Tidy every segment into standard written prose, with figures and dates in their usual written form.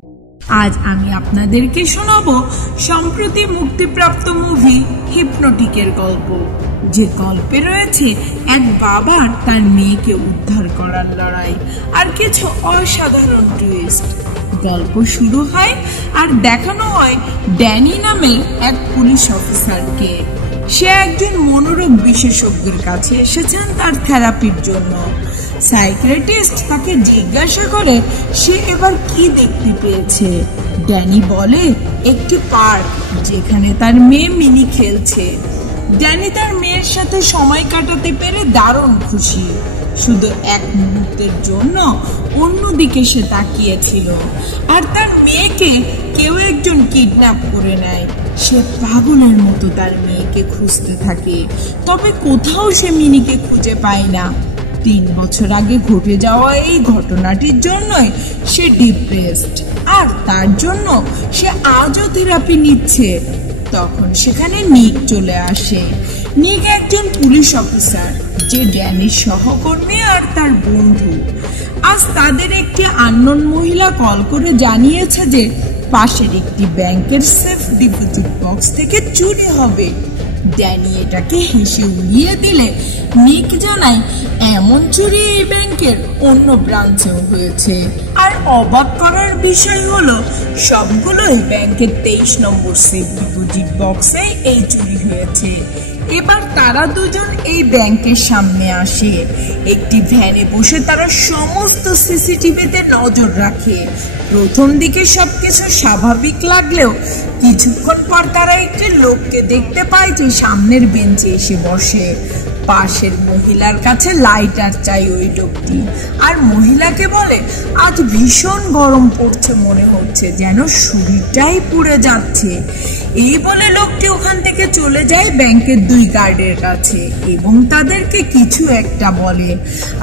আজ আমি আপনাদেরকে শোনাবো সম্প্রতি মুক্তিপ্রাপ্ত মুভি হিপনোটিকের গল্প, যে গল্পে রয়েছে এক বাবার তার মেয়েকে উদ্ধার করার লড়াই আর কিছু অসাধারণ টুইস্ট। গল্প শুরু হয় আর দেখানো হয় ড্যানি নামে এক পুলিশ অফিসারকে। সে একজন মনোরোগ বিশেষজ্ঞের কাছে এসেছেন তার থেরাপির জন্য। সাইকিয়াট্রিস্ট তাকে জিজ্ঞাসা করে সে এবার কি দেখতে পেয়েছে। ড্যানি বলে একটি পার্ক যেখানে তার মেয়ে মিনি খেলছে। ড্যানি তার মেয়ের সাথে সময় কাটাতে পেরে দারুণ খুশি। শুধু এক মুহূর্তের জন্য অন্যদিকে সে তাকিয়েছিল আর তার মেয়েকে কেউ একজন কিডন্যাপ করে নেয়। সে পাগলের মতো তার মেয়েকে খুঁজতে থাকে, তবে কোথাও সে মিনিকে খুঁজে পায় না। 3 বছর আগে ঘটে যাওয়া এই ঘটনাটির জন্যই সে ডিপ্রেসড, আর তার জন্য সে আজও থেরাপি নিচ্ছে। তখন সেখানে নিক চলে আসে। নিক একজন পুলিশ অফিসার, যে ড্যানির সহকর্মী আর তার বন্ধু। আজ তাদের একটি আননোন মহিলা কল করে জানিয়েছে যে পাশের একটি ব্যাংকের সেফ ডিপোজিট বক্স থেকে চুরি হবে। ড্যানি এটাকে হেসে উড়িয়ে দিলে নিক জানায় এমন চুরি এই ব্যাংকের অন্য ব্রাঞ্চেও হয়েছে। আর অবাক করার বিষয় হলো সবগুলোই ব্যাংকের 23 নম্বর সেফ ডিপোজিট বক্সে এই চুরি হয়েছে। এবার তারা দুজন এই ব্যাংকের সামনে আসে। একটি ভ্যানে বসে তারা সমস্ত সিসিটিভিতে নজর রাখে। প্রথম দিকে সবকিছু স্বাভাবিক লাগলেও কিছুক্ষণ পর তারা একটি লোককে দেখতে পায় যে সামনের বেঞ্চে এসে বসে। পাশের মহিলার কাছে লাইটার চাই ওই লোকটি, আর মহিলাকে বলে আজ ভীষণ গরম পড়ছে, মনে হচ্ছে যেন শরীরটাই পুড়ে যাচ্ছে। এই বলে লোকটি ওখান থেকে চলে যায় ব্যাংকের 2 গার্ডের কাছে এবং তাদেরকে কিছু একটা বলে,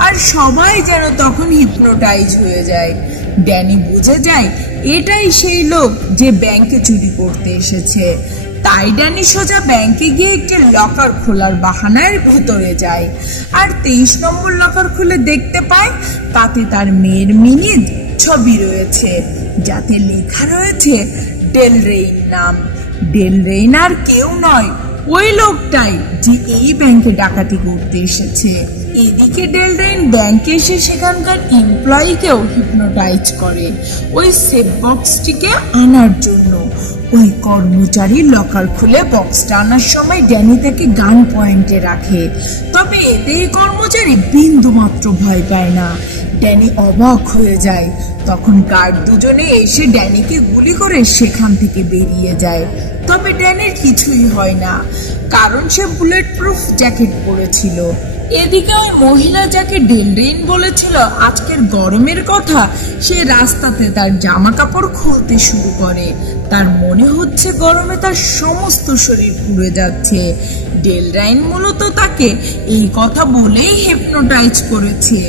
আর সবাই যেন তখন হিপনোটাইজ হয়ে যায়। ড্যানি বুঝে যায় এটাই সেই লোক যে ব্যাংকে চুরি করতে এসেছে। তাই ড্যানি সোজা ব্যাংকে গিয়ে একটি লকার খোলার বাহানায় ভেতরে যায়, আর 23 নম্বর লকার খুলে দেখতে পায় তাতে তার মেয়ের মিনির ছবি রয়েছে, যাতে লেখা রয়েছে ডেল রেইন নাম। ডেল রেইন আর কেউ নয়, ওই লোকটাই যে এই ব্যাংকে ডাকাতি করতে এসেছে। এদিকে ডেল রেইন ব্যাংকে এসে সেখানকার এমপ্লয়িকেও হিপনোটাইজ করে ওই সেফ বক্সটিকে আনার জন্য। ওই কর্মচারী লকার খুলে বক্সটা আনার সময় ড্যানি তাকে গান পয়েন্টে রাখে, তবে এতে এই কর্মচারী বিন্দু মাত্র ভয় পায় না। ড্যানি অবাক হয়ে যায়। তখন গার্ড দুজনে এসে ড্যানিকে গুলি করে সেখান থেকে বেরিয়ে যায়, তবে ড্যানির কিছুই হয় না, কারণ সে বুলেট প্রুফ জ্যাকেট পরেছিল। এদিকে ওই মহিলা যাকে ডেল রেইন বলেছিল আজকের গরমের কথা, সে রাস্তাতে তার জামা কাপড় খুলতে শুরু করে। তার মনে হচ্ছে গরমে তার সমস্ত শরীর পুড়ে যাচ্ছে। ডেল রেইন মূলত তাকে এই কথা বলেই হিপনোটাইজ করেছে।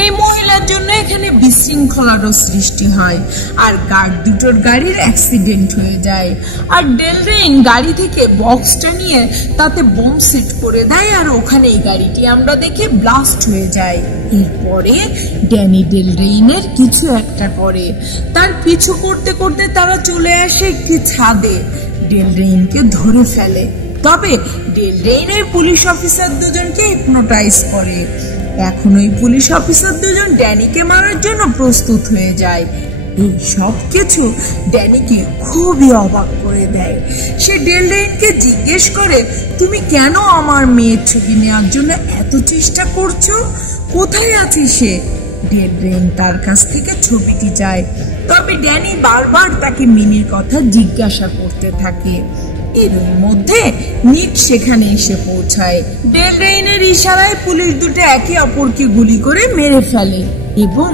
এই মহিলার জন্য এখানে বিশৃঙ্খলারও সৃষ্টি হয়, আর গার্ড দুটোর গাড়ির অ্যাক্সিডেন্ট হয়ে যায়। আর ডেল রেইন গাড়ি থেকে বক্সটা নিয়ে তাতে বোম সেট করে দেয়, আর ওখানেই গাড়িটি আমরা দেখে ব্লাস্ট হয়ে যায়। এরপরে ড্যানি ডেল রেইনের কিছু একটা করে, তার পিছু করতে করতে তারা চলে আসে একটি ছাদে। ডেল রেইনকে ধরে ফেলে, তবে ডেল রেইনের পুলিশ অফিসার দুজনকে হিপনোটাইজ করে। এখন ওই পুলিশ অফিসার দুজন ড্যানিকে মারার জন্য প্রস্তুত হয়ে যায়। এই সব কিছু ড্যানিকে খুবই অবাক করে দেয়। সে ডেল রেইনকে জিজ্ঞেস করে তুমি কেন আমার মেয়ের ছবি নেওয়ার জন্য এত চেষ্টা করছো, কোথায় আছে সে? ডেল রেইন তার কাছ থেকে ছবিটি চায়, তবে ড্যানি বারবার তাকে মিনির কথা জিজ্ঞাসা করতে থাকে। এর মধ্যে নিক সেখানে এসে পৌঁছায়। ডেল রেইনের ইশারায় পুলিশ দুটো একে অপরকে গুলি করে মেরে ফেলে এবং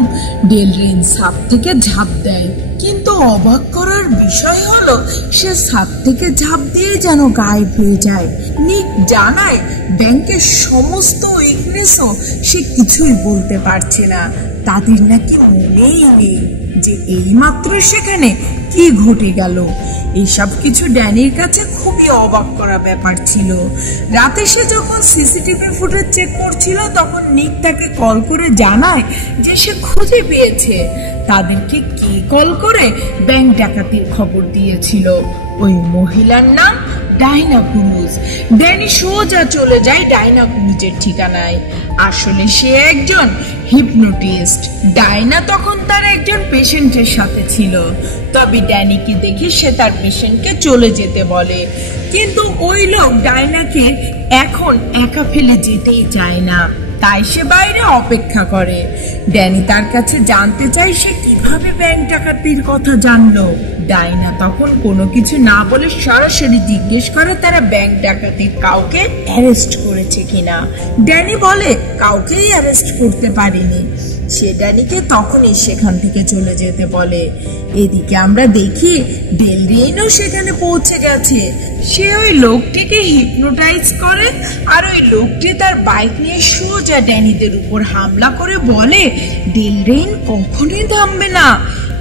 ডেল রেইন ছাদ থেকে ঝাঁপ দেয়। কিন্তু অবাক করার বিষয় হলো সে ছাদ থেকে ঝাঁপ দিয়ে যেন গায়েব হয়ে যায়। নিক জানায় ব্যাংকের সমস্ত উইকনেসও সে কিছুই বলতে পারছে না। তাদের নাকি মনেই নেই যে এইমাত্র সেখানে কি ঘটে গেল। এইসব কিছু ড্যানির কাছে খুবই অবাক করা ব্যাপার ছিল। রাতে সে যখন সিসিটিভি ফুটেজ চেক করছিল তখন নিক তাকে কল করে জানায় যে সে খুঁজে পেয়েছে। তাদেরকে কে কল করে ব্যাংক ডাকাতির খবর দিয়েছিল? ওই মহিলার নাম ডাইনা ক্রুজ। ড্যানি সোজা চলে যায় ডাইনা ক্রুজের ঠিকানায়। আসলে সে একজন হিপনোটিস্ট। ডাইনা তখন তার একজন পেশেন্টের সাথে ছিল। তবে ড্যানিকে দেখে সে তার পেশেন্টকে চলে যেতে বলে, কিন্তু ওই লোক ডাইনাকে এখন একা ফেলে যেতেই চায় না, তাই সে বাইরে অপেক্ষা করে। ড্যানি তার কাছে জানতে চায় সে কিভাবে ব্যাংক ডাকাতির কথা জানলো। ডাইনা তখন কোনো কিছু না বলে সরাসরি জিজ্ঞেস করে তারা ব্যাংক ডাকাতির কাউকে অ্যারেস্ট করেছে কিনা। ড্যানি বলে কাউকেই অ্যারেস্ট করতে পারেনি। সে ড্যানিকে তখনই সেখান থেকে চলে যেতে বলে। এদিকে আমরা দেখি ডেলরিনও সেখানে পৌঁছে গেছে। সে ওই লোকটিকে হিপনোটাইজ করে আর ওই লোকটি তার বাইক নিয়ে সোজা ড্যানিদের উপর হামলা করে বলে ডেলরিন কখনোই থামবে না,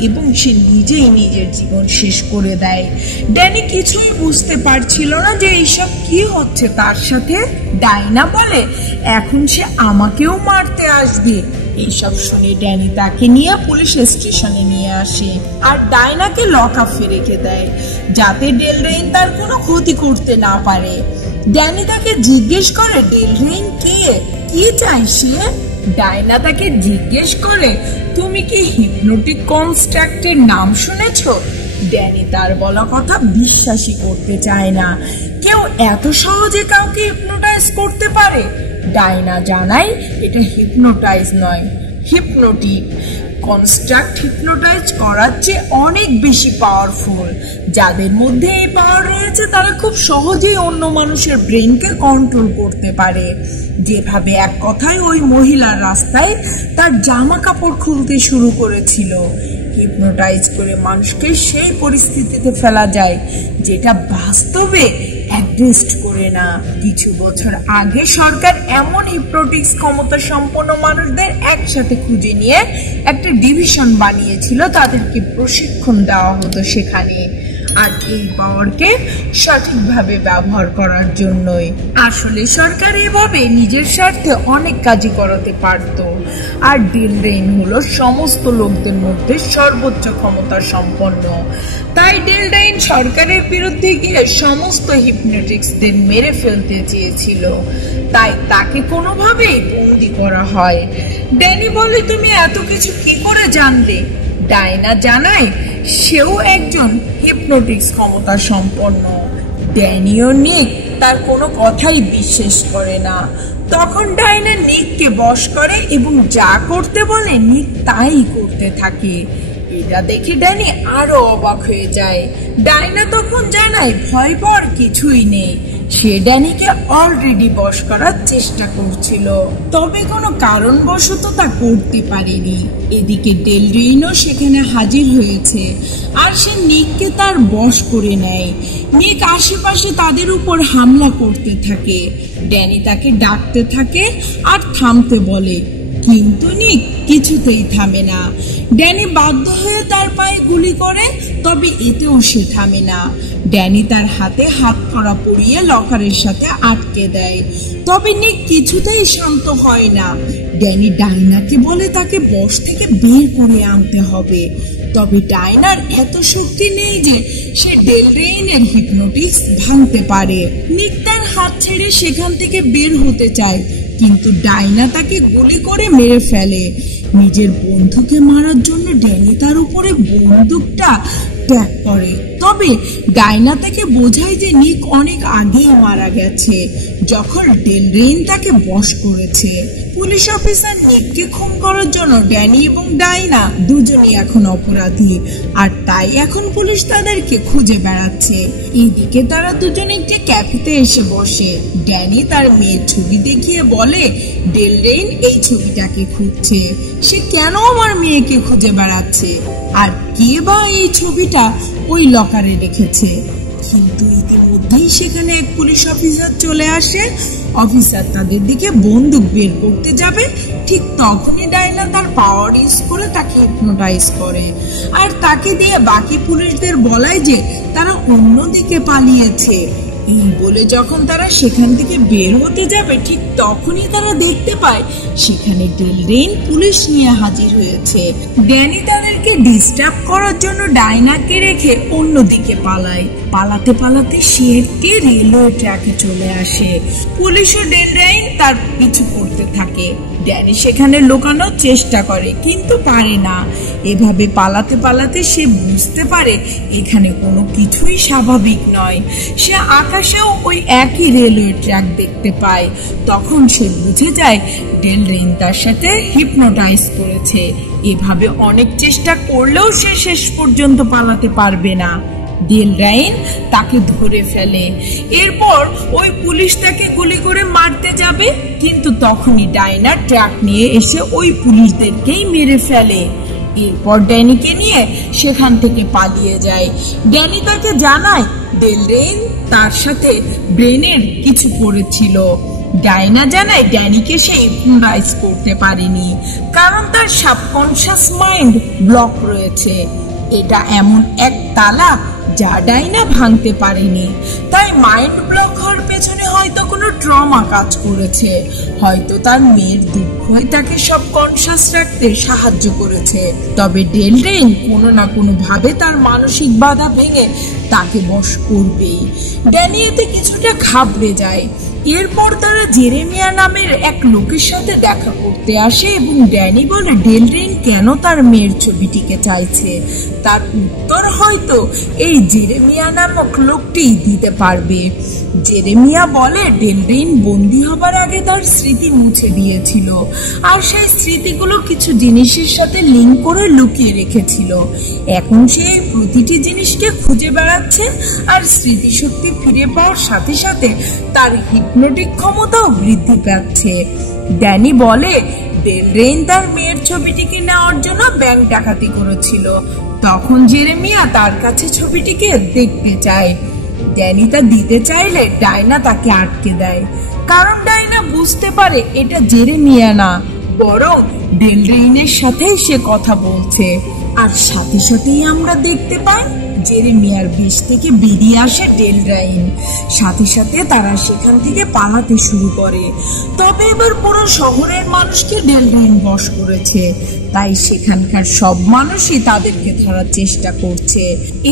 এবং সে নিজেই নিজের জীবন শেষ করে দেয়। ড্যানি কিছুই বুঝতে পারছিল না যে এইসব কি হচ্ছে তার সাথে। ডাইনা বলে এখন সে আমাকেও মারতে আসবে। এইসব শুনে ড্যানি তাকে নিয়ে পুলিশ স্টেশনে নিয়ে আসে আর ডাইনাকে লক আপে রেখে দেয় যাতে ডেলরিন তার কোনো ক্ষতি করতে না পারে। ড্যানি তাকে জিজ্ঞেস করে ডেলরিন কে, কি চায় সে? ডাইনা তাকে জিজ্ঞেস করে তুমি কি হিপনোটিক কনস্ট্রাক্টের নাম শুনেছো? ড্যানি তার বলা কথা বিশ্বাসই করতে চায় না। কেউ এত সহজে কাউকে হিপনোটাইজ করতে পারে? ডাইনা জানায় এটা হিপনোটাইজ নয়, হিপনোটিক কনস্ট্রাক্ট হিপনোটাইজ করার চেয়ে অনেক বেশি পাওয়ারফুল। যাদের মধ্যে এই পাওয়ার রয়েছে তারা খুব সহজেই অন্য মানুষের ব্রেনকে কন্ট্রোল করতে পারে। যেভাবে এক কথায় ওই মহিলার রাস্তায় তার জামা কাপড় খুলতে শুরু করেছিল। হিপনোটাইজ করে মানুষকে সেই পরিস্থিতিতে ফেলা যায় যেটা বাস্তবে অ্যাডজাস্ট করে না। কিছু বছর আগে সরকার এমন হিপনোটিক্স ক্ষমতা সম্পন্ন মানুষদের একসাথে খুঁজে নিয়ে একটা ডিভিশন বানিয়েছিল, তাদেরকে প্রশিক্ষণ দেওয়া হতো সেখানে, আর এই পাওয়ারকে সঠিকভাবে ব্যবহার করার জন্যই। আসলে সরকার এভাবে নিজের স্বার্থে অনেক কাজই করাতে পারত। আর ডেলরিন হলো সমস্ত লোকদের মধ্যে সর্বোচ্চ ক্ষমতা সম্পন্ন। তাই ডেলরিন সরকারের বিরুদ্ধে গিয়ে সমস্ত হিপনোটিক্সদের মেরে ফেলতে চেয়েছিল। তাই তাকে কোনোভাবেই বন্দি করা হয়। ড্যানি বলে তুমি এত কিছু কি করে জানলে? ডাইনা জানায় সেও একজন হিপনোটিক্স ক্ষমতা সম্পন্ন। ড্যানি ও নিক তার কোনো কথাই বিশ্বাস করে না। তখন ডাইনা নিককে বশ করে এবং যা করতে বলে নিক তাই করতে থাকে। এটা দেখে ড্যানি আরো অবাক হয়ে যায়। ডাইনা তখন জানায় ভয় পাওয়ার কিছুই নেই, সে ড্যানিকে অলরেডি বশ করার চেষ্টা করছিল, তবে কোনো কারণবশত তা করতে পারেনি। এদিকে ডেলরিনও সেখানে হাজির হয়েছে আর সে নিককে তার বশ করে নেয়। নিক আশেপাশে তাদের উপর হামলা করতে থাকে। ড্যানি তাকে ডাকতে থাকে আর থামতে বলে, কিন্তু নিক কিছুতেই থামে না। ড্যানি বাধ্য হয়ে তার পায়ে গুলি করে, তবে এতেও সে থামে না। ড্যানি তার হাতে হাত কড়া পরিয়ে লকারের সাথে আটকে দেয়, তবে নিক কিছুতেই শান্ত হয় না। ড্যানি ডাইনাকে বলে তাকে বশ থেকে বের করে আনতে হবে, তবে ডাইনার এত শক্তি নেই যে সে ডেলরিনের হিপনোটিক্স ভাঙতে পারে। নিক তার হাত ছেড়ে সেখান থেকে বের হতে চায়, কিন্তু ডাইনা তাকে গুলি করে মেরে ফেলে। নিজের বন্ধুকে মারার জন্য ড্যানি তার উপরে বন্দুকটা ট্যাগ করে, তবে ডাইনা তাকে বোঝায় যে নিক অনেক আগেই মারা গেছে যখন ডেলরিন তাকে বশ করেছে। পুলিশ অফিসার নিককে খুন করার জন্য ড্যানি এবং ডাইনা দুজনই এখন অপরাধী, আর তাই এখন পুলিশ তাদেরকে খুঁজে বেড়াচ্ছে। এদিকে তারা দুজনে একটি ক্যাফেতে এসে বসে। ড্যানি তার মেয়ের ছবি দেখিয়ে বলে ডেলরিন এই ছবিটাকে খুঁজছে, সে কেন আমার মেয়েকে খুঁজে বেড়াচ্ছে, আর কে বা এই ছবিটা ওই লকারে রেখেছে। কিন্তু ইতিমধ্যেই সেখানে এক পুলিশ অফিসার চলে আসে। অফিসার তাদের দিকে বন্দুক বের করতে যাবে, ঠিক তখনই ডাইনা তার পাওয়ার ইউজ করে তাকে হিপনোটাইজ করে আর তাকে দিয়ে বাকি পুলিশদের বলায় যে তারা অন্যদিকে পালিয়েছে। এই বলে যখন তারা সেখান থেকে বের হতে যাবে, ঠিক তখনই তারা দেখতে পায় সেখানে ডেলরেইন পুলিশ নিয়ে হাজির হয়েছে। ড্যানি তাদেরকে ডিস্টার্ব করার জন্য ডাইনাকে রেখে অন্যদিকে পালায়। পালাতে পালাতে সে একটি রেলওয়ে ট্র্যাকে চলে আসে। পুলিশ ও ডেলরেইন তার পিছু করতে থাকে। ড্যানি সেখানে লুকানোর চেষ্টা করে কিন্তু পারে না। এভাবে পালাতে পালাতে সে বুঝতে পারে এখানে কোনো কিছুই স্বাভাবিক নয়। সে আকাশেও ওই একই রেলওয়ে ট্র্যাক দেখতে পায়। তখন সে বুঝে যায় ডেলরেইন তার সাথে হিপনোটাইজ করেছে। এভাবে অনেক চেষ্টা করলেও সে শেষ পর্যন্ত পালাতে পারবে না। ডেলরেইন তাকে ধরে ফেলে। এরপর ওই পুলিশ তাকে গুলি করে মারতে যাবে, কিন্তু তখনই ডাইনা ট্রাক নিয়ে এসে ওই পুলিশদেরকেই মেরে ফেলে। এরপর ড্যানিকে নিয়ে সেখান থেকে পালিয়ে যায়। ড্যানি তাকে জানায় ডেলরেইন তার সাথে ব্রেনের কিছু করেছিল। ডাইনা জানায় ড্যানিকে সে হিপনোটাইজ করতে পারেনি, কারণ তার সাবকনশিয়াস মাইন্ড ব্লক রয়েছে। এটা এমন এক তালা যা ডাইনা ভাঙতে পারেনি। তাই মাইন্ড ব্লক হওয়ার পেছনে হয়তো কোনো ট্রমা কাজ করেছে। হয়তো তার মেয়ের দুঃখই তাকে সাবকনশিয়াস রাখতে সাহায্য করেছে। তবে ডেলরেইন কোনো না কোনো ভাবে তার মানসিক বাধা ভেঙে তাকে বশ করবেই। ড্যানি এতে কিছুটা ঘাবড়ে যায়। এরপর তারা জেরেমিয়া নামের এক লোকের সাথে দেখা করতে আসে এবং ড্যানি বলে ডেলরেইন কেন তার মেয়ের ছবিটিকে চাইছে। তার উত্তর হয়তো এই জেরেমিয়া নামক লোকটি দিতে পারবে। জেরেমিয়া বলে ডেলরেইন বন্দী হবার আগে তার স্মৃতি মুছে দিয়েছিল আর সেই স্মৃতিগুলো কিছু জিনিসের সাথে লিঙ্ক করে লুকিয়ে রেখেছিল। এখন সে প্রতিটি জিনিসকে খুঁজে বেড়াচ্ছে আর স্মৃতিশক্তি ফিরে পাওয়ার সাথে সাথে তার হিপনোটিক ক্ষমতাও বৃদ্ধি পাচ্ছে। ড্যানি বলে ডেলরেইন তার মেয়ের ছবিটিকে নেওয়ার জন্য ব্যাংক ডাকাতি করেছিল। তখন জেরেমিয়া তার কাছে ছবিটিকে দেখতে চায়। ড্যানি তা দিতে চাইলে ডাইনা তাকে আটকে দেয়, কারণ ডাইনা বুঝতে পারে এটা জেরেমিয়া না, বরং ডেলরেইনের সাথে সে কথা বলছে। আর সাথে সাথেই আমরা দেখতে পাই জেরেমিয়ার বিষ থেকে বেরিয়ে আসে ডেলরেইন। সাথে সাথে তারা সেখান থেকে পালাতে শুরু করে। তবে এবার পুরো শহরের মানুষকে ডেলরেইন বশ করেছে, তাই সেখানকার সব মানুষই তাদেরকে ধরার চেষ্টা করছে।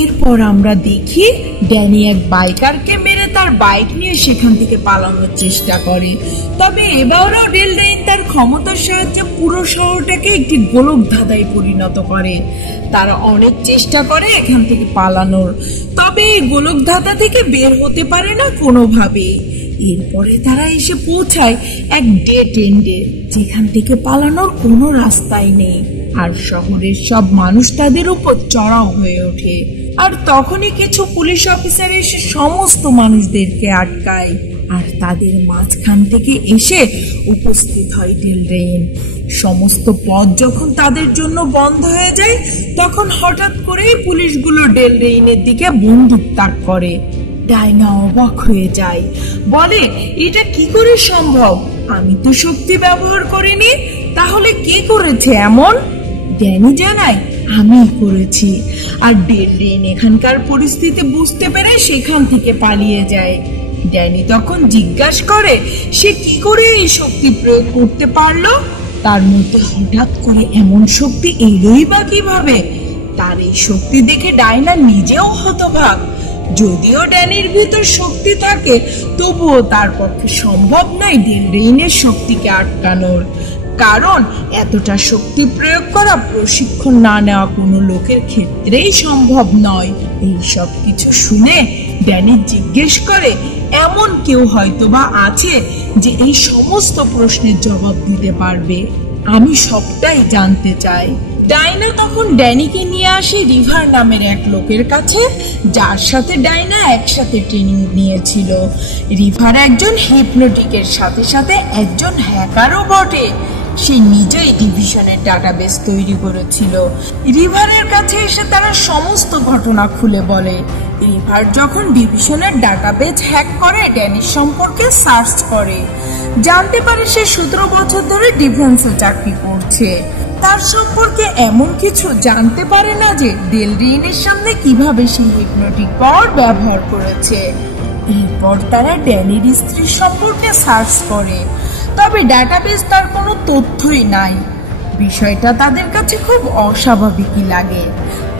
এরপর আমরা দেখি ড্যানি এক বাইকারকে মেরে তার বাইক নিয়ে সেখান থেকে পালানোর চেষ্টা করে। তবে এবারও ডেলরেইন তার ক্ষমতার সাহায্যে পুরো শহরটাকে একটি গোলক ধাঁধায় পরিণত করে। তারা অনেক চেষ্টা করে এখান থেকে পালানোর, তবে এই গোলক ধাঁধা থেকে বের হতে পারে না কোনোভাবে। এরপরে তারা এসে পৌঁছায় এক ডেড এন্ডে, যেখান থেকে পালানোর কোনো রাস্তাই নেই। আর শহরের সব মানুষ তাদের উপর চড়াও হয়ে ওঠে। আর তখনই কিছু পুলিশ অফিসার এসে সমস্ত মানুষদেরকে আটকায় আর তাদের মাঝখান থেকে এসে উপস্থিত হয় ডেলরেইন। সমস্ত পথ যখন তাদের জন্য বন্ধ হয়ে যায়, তখন হঠাৎ করে পুলিশগুলো ডেলরেইনের দিকে বন্দুক তাক করে। ডাইনা অবাক হয়ে যায়, বলে এটা কি করে সম্ভব? আমি তো শক্তি ব্যবহার করিনি, তাহলে কে করেছে এমন? ড্যানি জানায় আমি করেছি। আর ডেলরেইন এখানকার পরিস্থিতি বুঝতে পেরে সেখান থেকে পালিয়ে যায়। ড্যানি তখন জিজ্ঞাসা করে সে কি করে এই শক্তি প্রয়োগ করতে পারলো। তার মধ্যে হঠাৎ করে এমন শক্তি এলোই বা কিভাবে? তার এই শক্তি দেখে ডাইনা নিজেও হতবাক। যদিও ড্যানির ভিতর শক্তি থাকে, তবুও তার পক্ষে সম্ভব নয় ডেলরেইনের শক্তিকে আটকানোর, কারণ এতটা শক্তি প্রয়োগ করা প্রশিক্ষণ না নেওয়া কোনো লোকের ক্ষেত্রেই সম্ভব নয়। এই সব কিছু শুনে ড্যানি জিজ্ঞেস করে এমন কেউ হয়তোবা আছে যে এই সমস্ত প্রশ্নের জবাব দিতে পারবে। আমি সবটাই জানতে চাই। ডাইনা তখন ড্যানিকে নিয়ে আসে রিভার নামের এক লোকের কাছে, যার সাথে ডাইনা একসাথে ট্রেনিং নিয়েছিল। রিভার একজন হিপনোটিকের সাথে সাথে একজন হ্যাকারও বটে। সে নিজেই ডিভিশনের ডাটাবেস তৈরি করেছিল। রিভারের কাছে এসে তারা সমস্ত ঘটনা খুলে বলে। রিভার যখন ডিভিশনের ডাটাবেস হ্যাক করে ড্যানির সম্পর্কে সার্চ করে, জানতে পারে সে 17 বছর ধরে ডিফেন্সে চাকরি করছে। তার সম্পর্কে এমন কিছু জানতে পারে না যে ডেলরিনের সামনে কিভাবে সে হিপনোটিক পাওয়ার ব্যবহার করেছে। এরপর তারা ড্যানির স্ত্রীর সম্পর্কে সার্চ করে, তবে ডাটাবেস তার কোনো তথ্যই নাই। বিষয়টা তাদের কাছে খুব অস্বাভাবিকই লাগে।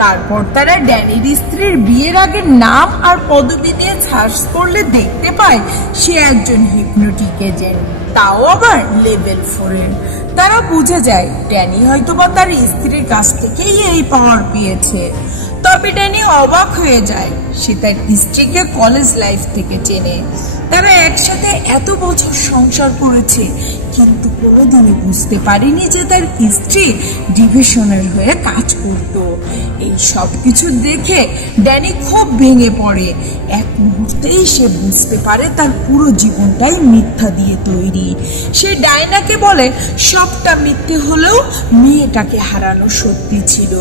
তারপর তারা ড্যানির স্ত্রীর বিয়ের আগের নাম আর পদবি নিয়ে সার্চ করলে দেখতে পায় সে একজন হিপনোটিক এজেন্ট, তাও আবার লেভেল 4 এর। তারা বুঝে যায় ড্যানি হয়তোবা তার স্ত্রীর কাছ থেকেই এই পাওয়ার পেয়েছে। তবে ড্যানি অবাক হয়ে যায়, সে তার স্ত্রীকে কলেজ লাইফ থেকে চেনে। তারা একসাথে এত বছর সংসার করেছে, কিন্তু কোনোদিনই বুঝতে পারেনি যে তার স্ত্রী ডিভিশনের হয়ে কাজ করত। এই সব কিছু দেখে ড্যানি খুব ভেঙে পড়ে। এক মুহূর্তেই সে বুঝতে পারে তার পুরো জীবনটাই মিথ্যা দিয়ে তৈরি। সে ডায়নাকে বলে সবটা মিথ্যে হলেও মেয়েটাকে হারানো সত্যি ছিল।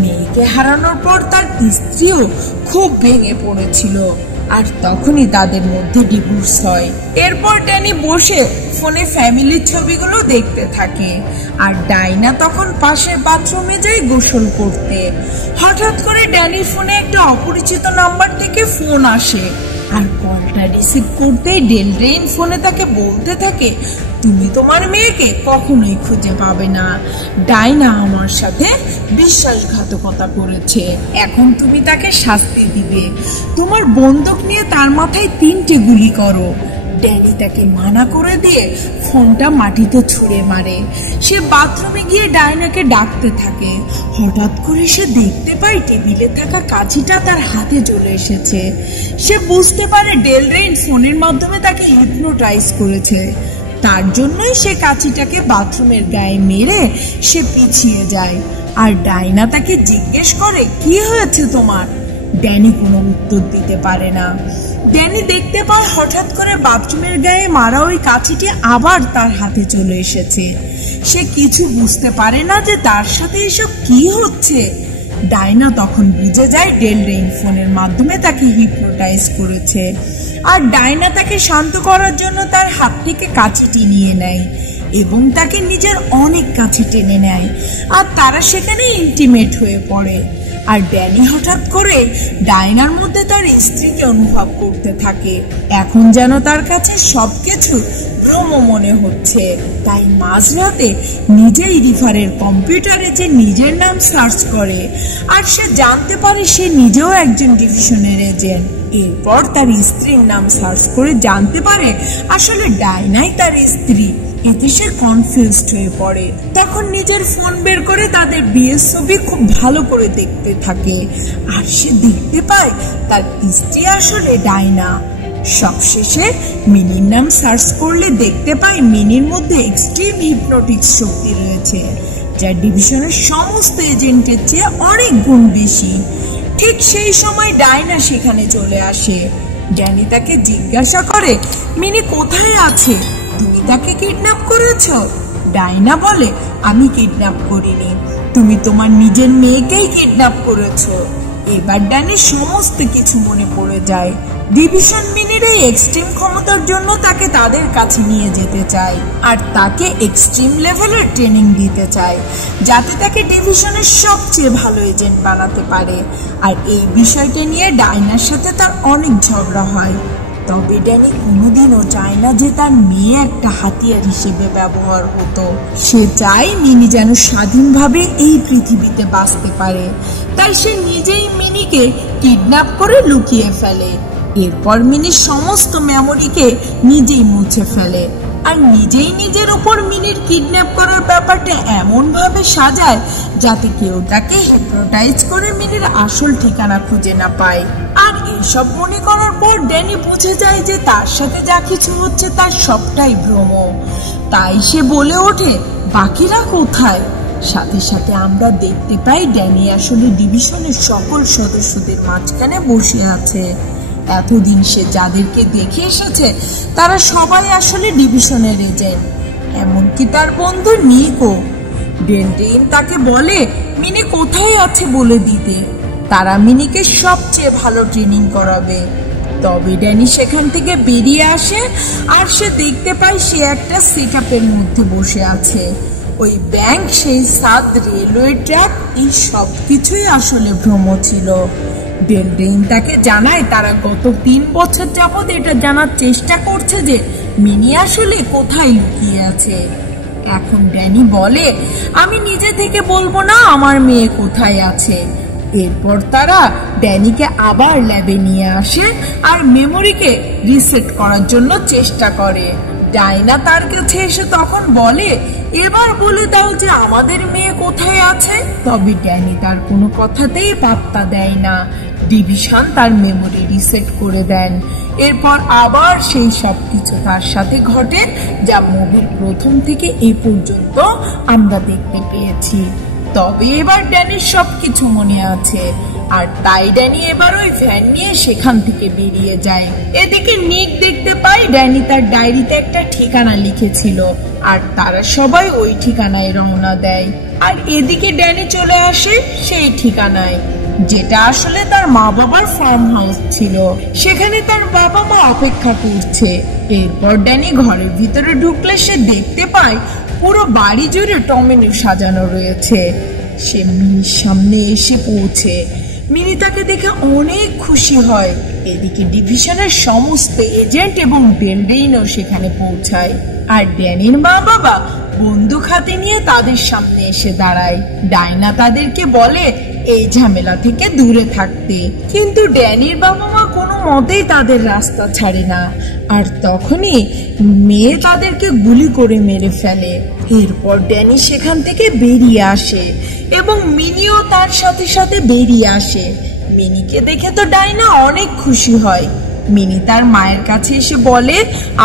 মেয়েকে হারানোর পর তার স্ত্রীও খুব ভেঙে পড়েছিল, আর তখনই তাদের মধ্যে ডিভোর্স হয়। এরপর ড্যানি বসে ফোনে ফ্যামিলির ছবিগুলো দেখতে থাকে, আর ডায়না তখন পাশের বাথরুমে যায় গোসল করতে। হঠাৎ করে ড্যানির ফোনে একটা অপরিচিত নাম্বার থেকে ফোন আসে, আর কলটা রিসিভ করতেই ডেলরেইন ফোনে তাকে বলতে থাকে, তুমি তোমার মেয়েকে কখনোই খুঁজে পাবে না। ডায়না আমার সাথে বিশ্বাসঘাতকতা করেছে, এখন তুমি তাকে শাস্তি দিবে। তোমার বন্দুক নিয়ে তার মাথায় 3টে গুলি করো। ড্যানি তাকে মানা করে দিয়ে ফোনটা মাটিতে ছুঁড়ে মারে। সে বাথরুমে গিয়ে ডায়নাকে ডাকতে থাকে। হঠাৎ করে সে দেখতে পায় টেবিলে থাকা কাঁচিটা তার হাতে চলে এসেছে। সে বুঝতে পারে ডেলরেইন ফোনের মাধ্যমে তাকে হিপনোটাইজ করেছে। তার জন্যই সে কাঁচিটাকে বাথরুমের গায়ে মেরে সে পিছিয়ে যায়। আর ডায়না তাকে জিজ্ঞেস করে, কি হয়েছে তোমার? ড্যানি কোনো উত্তর দিতে পারে না। ড্যানি দেখতে পায় হঠাৎ করে বাথরুমের গায়ে মারা ওই কাঁচিটি আবার তার হাতে চলে এসেছে। সে কিছু বুঝতে পারে না যে তার সাথে এসব কি হচ্ছে। ডায়না তখন বুঝে যায় ডেলরেইন ফোনের মাধ্যমে তাকে হিপনোটাইজ করেছে। আর ডায়না তাকে শান্ত করার জন্য তার হাত থেকে কাঁচিটি নিয়ে নেয় এবং তাকে নিজের অনেক কাছে টেনে নেয়, আর তারা সেখানে ইন্টিমেট হয়ে পড়ে। আর ড্যানি হঠাৎ করে ডায়নার মধ্যে তার স্ত্রীকে অনুভব করতে থাকে। এখন যেন তার কাছে সবকিছু ভ্রম মনে হচ্ছে। তাই মাঝরাতে নিজেই রিভারের কম্পিউটারে যে নিজের নাম সার্চ করে, আর সে জানতে পারে সে নিজেও একজন ডিভিশনের এজেন্ট। এরপর তার স্ত্রীর নাম সার্চ করে জানতে পারে আসলে ডায়নাই তার স্ত্রী। এতে সে কনফিউজড হয়ে পড়ে। তখন নিজের ফোন বের করে তাদের বিয়ের ছবি খুব ভালো করে দেখতে থাকে, আর সে দেখতে পায় তার স্ত্রী আসলে ডায়না। সবশেষে মিনির নাম সার্চ করলে দেখতে পায় মিনির মধ্যে এক্সট্রিম হিপনোটিক শক্তি রয়েছে, যা ডিভিশনের সমস্ত এজেন্টের চেয়ে অনেক গুণ বেশি। ঠিক সেই সময় ডায়না সেখানে চলে আসে। ড্যানি তাকে জিজ্ঞাসা করে, মিনি কোথায় আছে? তুমি তাকে কিডন্যাপ করেছো? ডায়না বলে, আমি কিডন্যাপ করিনি, তুমি তোমার নিজের মেয়েকেই কিডন্যাপ করেছো। এবার ড্যানির সমস্ত কিছু মনে পড়ে যায়। ডিভিশন মিনির এই এক্সট্রিম ক্ষমতার জন্য তাকে তাদের কাছে নিয়ে যেতে চায়, আর তাকে এক্সট্রিম লেভেলের ট্রেনিং দিতে চায়, যাতে তাকে ডিভিশনের সবচেয়ে ভালো এজেন্ট বানাতে পারে। আর এই বিষয়টা নিয়ে ডায়নার সাথে তার অনেক ঝগড়া হয়। তবে ড্যানি কোনোদিনও চায় না যে তার মেয়ে একটা হাতিয়ার হিসেবে ব্যবহার হতো। সে চায় মিনি যেন স্বাধীনভাবে এই পৃথিবীতে বাঁচতে পারে। তাই সে নিজেই মিনিকে কিডন্যাপ করে লুকিয়ে ফেলে। এরপর মিনির সমস্ত মেমোরিকে নিজেই মুছে ফেলে, আর নিজেই নিজের উপর মিনির কিডন্যাপ করার ব্যাপারটা এমন ভাবে সাজায় যাতে কেউ তাকে হিপনোটাইজ করে মিনির আসল ঠিকানা খুঁজে না পায়। আর এইসব মনে করার পর ড্যানি বুঝে যায় যে তার সাথে যা কিছু হচ্ছে তার সবটাই ভ্রম। তাই সে বলে ওঠে, বাকিরা কোথায়? সাথে সাথে আমরা দেখতে পাই ড্যানি আসলে ডিভিশনের সকল সদস্যদের মাঝখানে বসে আছে। এতদিন সে যাদেরকে দেখে এসেছে তারা সবাই আসলে ডিভিশনের এজেন্ট। এমনকি তার বন্ধু নিকও। ডেলড্রেইন তাকে বলে মিনি কোথায় আছে বলে দিতে, তারা মিনিকে সবচেয়ে ভালো ট্রেনিং করাবে। তবে ড্যানি সেখান থেকে বেরিয়ে আসে আর সে দেখতে পায় সে একটা সেটআপের মধ্যে বসে আছে। ওই ব্যাংক, সেই সাত রেলওয়ে ট্র্যাক, এই সব কিছুই আসলে ভ্রম ছিল। ডেলড্রেইন তাকে জানায় তারা গত 3 বছর যাবৎ এটা জানার চেষ্টা করছে যে মিনি আসলে কোথায় লুকিয়ে আছে। এখন ড্যানি বলে আমি নিজে থেকে বলবো না আমার মেয়ে কোথায় আছে। এরপর তারা ড্যানিকে আবার ল্যাবে নিয়ে আসে আর মেমোরিকে রিসেট করার জন্য চেষ্টা করে। ডাইনা তার কাছে এসে তখন বলে এবার বলে দাও যে আমাদের মেয়ে কোথায় আছে। তবে ড্যানি তার কোনো কথাতেই পাত্তা দেয় না। ডিভিশন তার মেমোরি রিসেট করে দেন। এরপর আবার সেই সবকিছু তার সাথে ঘটে যা মুভির প্রথম থেকে এই পর্যন্ত আমরা দেখতে পেয়েছি। তবে এবার ড্যানির সবকিছু মনে আছে আর তাই ড্যানি এবার ওই ভ্যান নিয়ে সেখান থেকে বেরিয়ে যায়। এদিকে নিক দেখতে পায় ড্যানি তার ডায়েরিতে একটা ঠিকানা লিখেছিল আর তারা সবাই ওই ঠিকানায় রওনা দেয়। আর এদিকে ড্যানি চলে আসে সেই ঠিকানায়, যেটা আসলে তার মা বাবার ফার্ম হাউস ছিল। সেখানে তার বাবা মা অপেক্ষা করছে। এরপর ড্যানি ঘরের ভিতরে ঢুকলে সে দেখতে পায় পুরো বাড়ি জুড়ে টমেটো সাজানো রয়েছে। সে মিনির সামনে এসে পৌঁছে। মিনি তাকে দেখে অনেক খুশি হয়। এদিকে ডিভিশনের সমস্ত এজেন্ট এবং ডেলড্রেইনও সেখানে পৌঁছায় আর ড্যানির মা বাবা বন্দুক হাতে নিয়ে তাদের সামনে এসে দাঁড়ায়। ডাইনা তাদেরকে বলে এই ঝামেলা থেকে দূরে থাকতে, কিন্তু ড্যানির বাবা মা কোনো মতেই তাদের রাস্তা ছাড়ে না। আর তখনই মেয়ে তাদেরকে গুলি করে মেরে ফেলে। এরপর ড্যানি সেখান থেকে বেরিয়ে আসে এবং মিনিও তার সাথে সাথে বেরিয়ে আসে। মিনিকে দেখে তো ডাইনা অনেক খুশি হয়। মিনি তার মায়ের কাছে এসে বলে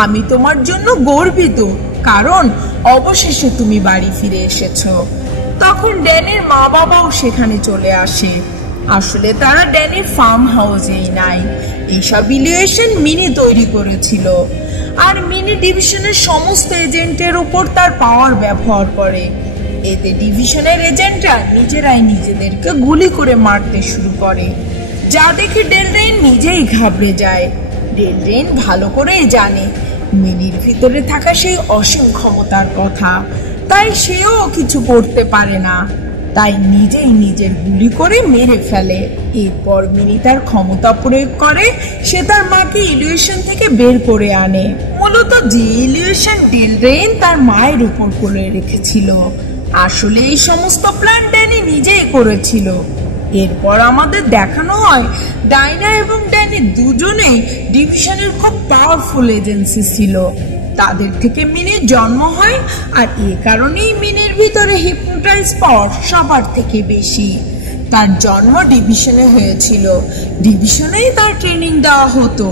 আমি তোমার জন্য গর্বিত, কারণ অবশেষে তুমি বাড়ি ফিরে এসেছো। তখন ড্যানির মা বাবাও সেখানে চলে আসে। আসলে তারা ড্যানির ফার্ম হাউসেই নাই। এইসব ইলিউশন মিনি তৈরি করেছিল আর মিনি ডিভিশনের সমস্ত এজেন্টের উপর তার পাওয়ার ব্যবহার করে। এতে ডিভিশনের এজেন্টরা নিজেরাই নিজেদেরকে গুলি করে মারতে শুরু করে, যা দেখে ডেলড্রেইন নিজেই ঘাবড়ে যায়। ডেলড্রেইন ভালো করেই জানে মিনির ভিতরে থাকা সেই অসীম ক্ষমতার কথা, তাই সেও কিছু করতে পারে না। তাই নিজেই নিজের গুলি করে মেরে ফেলে। এরপর মিনি তার ক্ষমতা প্রয়োগ করে। সে তার মাকে ইলিউশন থেকে বের করে আনে, মূলত যে ইলিউশন ডেলড্রেইন তার মায়ের উপর করে রেখেছিল। আসলে এই সমস্ত প্ল্যান ড্যানি নিজেই করেছিল। এরপর আমাদের দেখানো হয় ডাইনা এবং ড্যানি দুজনেই ডিভিশনের খুব পাওয়ারফুল এজেন্সি ছিল। তাদের থেকে মিনির জন্ম হয় আর এ কারণেই মিনির ভিতরে হিপনোটাইজ পাওয়ার সবার থেকে বেশি। তার জন্ম ডিভিশনে হয়েছিল, ডিভিশনেই তার ট্রেনিং দেওয়া হতো।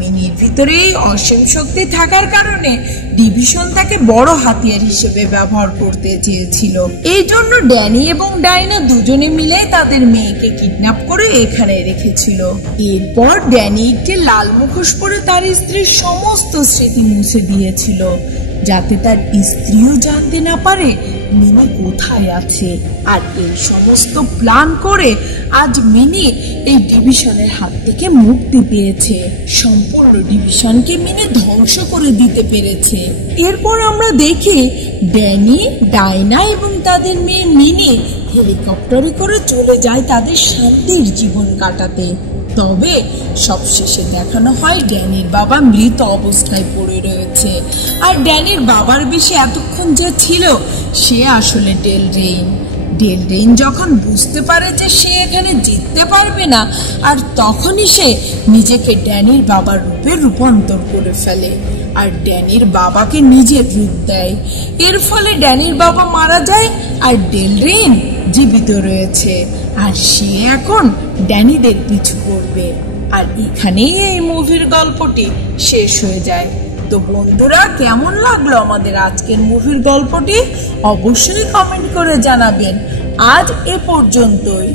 মিনির ভিতরে এই অসীম শক্তি থাকার কারণে ডিভিশন তাকে বড় হাতিয়ার হিসেবে ব্যবহার করতে চেয়েছিল। এই জন্য ড্যানি এবং ডাইনা দুজনে মিলে তাদের মেয়েকে কিডন্যাপ করে এখানে রেখেছিল। এরপর ড্যানি একটি লাল মুখোশ পরে তার স্ত্রীর সমস্ত স্মৃতি মুছে দিয়েছিল, যাতে তার স্ত্রীও জানতে না পারে মিনি কোথায় আছে। আর এই সমস্ত প্ল্যান করে আজ মিনি এই ডিভিশনের হাত থেকে মুক্তি পেয়েছে। সম্পূর্ণ ডিভিশনকে মিনি ধ্বংস করে দিতে পেরেছে। এরপর আমরা দেখি ড্যানি, ডাইনা এবং তাদের মেয়ে মিনি হেলিকপ্টারে করে চলে যায় তাদের শান্তির জীবন কাটাতে। তবে সবশেষে দেখানো হয় ড্যানির বাবা মৃত অবস্থায় পড়ে রয়েছে। আর ড্যানির বাবার বেশি এতক্ষণ যে ছিল সে আসলে ডেলড্রেইন যখন বুঝতে পারে যে সে এখানে জিততে পারবে না, আর তখনই সে নিজেকে ড্যানির বাবার রূপে রূপান্তর করে ফেলে আর ড্যানির বাবাকে নিজের রূপ দেয়। এর ফলে ড্যানির বাবা মারা যায় আর ডেলড্রেইন জীবিত রয়েছে, আর সে এখন ড্যানিদের পিছু করবে। আর এখানেই এই মুভির গল্পটি শেষ হয়ে যায়। তো বন্ধুরা, কেমন লাগলো আমাদের আজকের মুভির গল্পটি? অবশ্যই কমেন্ট করে জানাবেন। আজ এ পর্যন্তই।